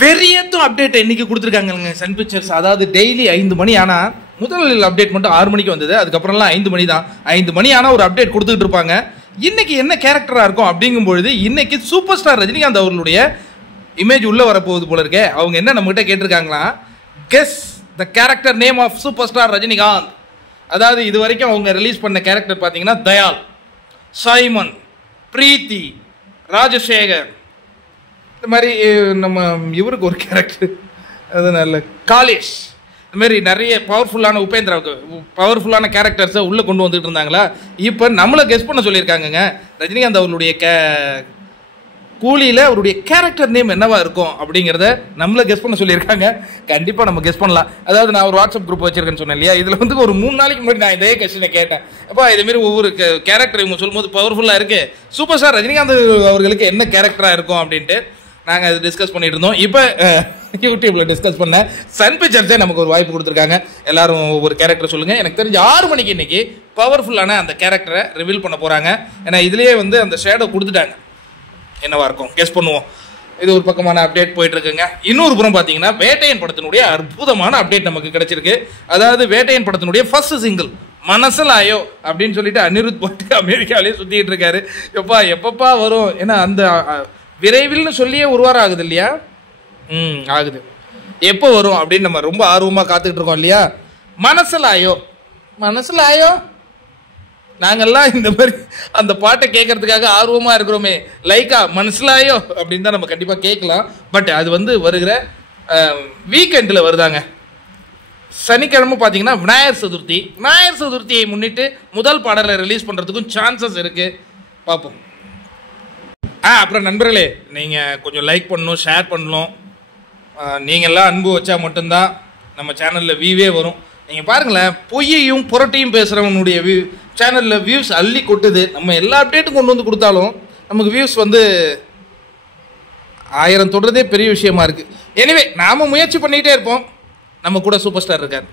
வெறியத்தும் update இன்னைக்கு கொடுத்துருக்காங்க Sun pictures. அதாவது டெய்லி 5 மணி ஆனால் முதல் அப்டேட் மட்டும் 6 மணிக்கு வந்தது, அதுக்கப்புறம்லாம் 5 மணி தான். 5 மணி ஆனால் ஒரு அப்டேட் கொடுத்துட்டு இருப்பாங்க. இன்னைக்கு என்ன கேரக்டராக இருக்கும் அப்படிங்கும்பொழுது இன்னைக்கு சூப்பர் ஸ்டார் ரஜினிகாந்த் அவர்களுடைய இமேஜ் உள்ளே வரப்போகுது போல இருக்கே. அவங்க என்ன நம்மகிட்ட கேட்டிருக்காங்களா, guess the character name of super star Rajinikanth. அதாவது இது வரைக்கும் அவங்க ரிலீஸ் பண்ண கேரக்டர் பார்த்தீங்கன்னா தயால், சைமன், பிரீத்தி, ராஜசேகர், இந்த மாதிரி நம்ம இவருக்கு ஒரு கேரக்டர் அதனால காலேஷ், இந்த மாதிரி நிறைய பவர்ஃபுல்லான உபேந்திராவுக்கு பவர்ஃபுல்லான கேரக்டர்ஸை உள்ளே கொண்டு வந்துட்டு இருந்தாங்களா. இப்போ நம்மளை கெஸ் பண்ண சொல்லியிருக்காங்கங்க. ரஜினிகாந்த் அவர்களுடைய கூலியில் அவருடைய கேரக்டர் நேம் என்னவா இருக்கும் அப்படிங்கிறத நம்மளை கெஸ் பண்ண சொல்லியிருக்காங்க. கண்டிப்பாக நம்ம கெஸ் பண்ணலாம். அதாவது நான் ஒரு வாட்ஸ்அப் குரூப் வச்சிருக்கேன்னு சொன்னேன் இல்லையா, இதில் வந்து ஒரு 3 நாளைக்கு முன்னாடி நான் இதே கொஸ்டினை கேட்டேன். அப்போ இதேமாரி ஒவ்வொரு கேரக்டர் இவங்க சொல்லும்போது பவர்ஃபுல்லாக இருக்குது, சூப்பர் ஸ்டார் ரஜினிகாந்த் அவர்களுக்கு என்ன கேரக்டராக இருக்கும் அப்படின்ட்டு நாங்கள் அது டிஸ்கஸ் பண்ணிட்டு இருந்தோம். இப்போ யூடியூப்பில் டிஸ்கஸ் பண்ண சன் பிக்சர்ஸே நமக்கு ஒரு வாய்ப்பு கொடுத்துருக்காங்க. எல்லாரும் ஒவ்வொரு கேரக்டர் சொல்லுங்கள். எனக்கு தெரிஞ்ச 6 மணிக்கு இன்னைக்கு பவர்ஃபுல்லான அந்த கேரக்டரை ரிவீல் பண்ண போகிறாங்க. ஏன்னா இதுலேயே வந்து அந்த ஷேடோ கொடுத்துட்டாங்க. என்னவா இருக்கும் கெஸ் பண்ணுவோம். இது ஒரு பக்கமான அப்டேட் போயிட்டு இருக்குங்க. இன்னொரு புறம் பார்த்தீங்கன்னா வேட்டையன் படத்தினுடைய அற்புதமான அப்டேட் நமக்கு கிடைச்சிருக்கு. அதாவது வேட்டையன் படத்தினுடைய ஃபர்ஸ்ட் சிங்கிள் மனசலாயோ அப்படின்னு சொல்லிட்டு அனிருத் போட்டு அமெரிக்காவிலேயே சுற்றிட்டு இருக்காரு. எப்பப்பா வரும், ஏன்னா அந்த விரைவில்னு சொல்லியே 1 வாரம் ஆகுது இல்லையா, ஆகுது. எப்போ வரும் அப்படின்னு நம்ம ரொம்ப ஆர்வமாக காத்துக்கிட்டு இருக்கோம் இல்லையா. மனசலாயோ மனசலாயோ நாங்கள்லாம் இந்த மாதிரி அந்த பாட்டை கேட்கறதுக்காக ஆர்வமாக இருக்கிறோமே. லைக்கா மனசலாயோ அப்படின்னு தான் நம்ம கண்டிப்பாக கேட்கலாம். பட் அது வந்து வருகிற வீக்கெண்டில் வருதாங்க. சனிக்கிழமை பார்த்தீங்கன்னா விநாயகர் சதுர்த்தி. விநாயகர் சதுர்த்தியை முன்னிட்டு முதல் பாடலை ரிலீஸ் பண்ணுறதுக்கும் சான்சஸ் இருக்குது. பார்ப்போம். அப்புறம் நண்பர்களே, நீங்கள் கொஞ்சம் லைக் பண்ணணும், ஷேர் பண்ணணும். நீங்கள்லாம் அன்பு வச்சா மட்டும்தான் நம்ம சேனலில் வியூவே வரும். நீங்கள் பாருங்களேன், பொய்யையும் புரட்டையும் பேசுகிறவனுடைய சேனலில் வியூஸ் அள்ளி கொட்டுது. நம்ம எல்லா அப்டேட்டும் கொண்டு வந்து கொடுத்தாலும் நமக்கு வியூஸ் வந்து 1000 தொடுறதே பெரிய விஷயமா இருக்குது. எனிவே நாம் முயற்சி பண்ணிகிட்டே இருப்போம். நம்ம கூட சூப்பர் ஸ்டார் இருக்கார்.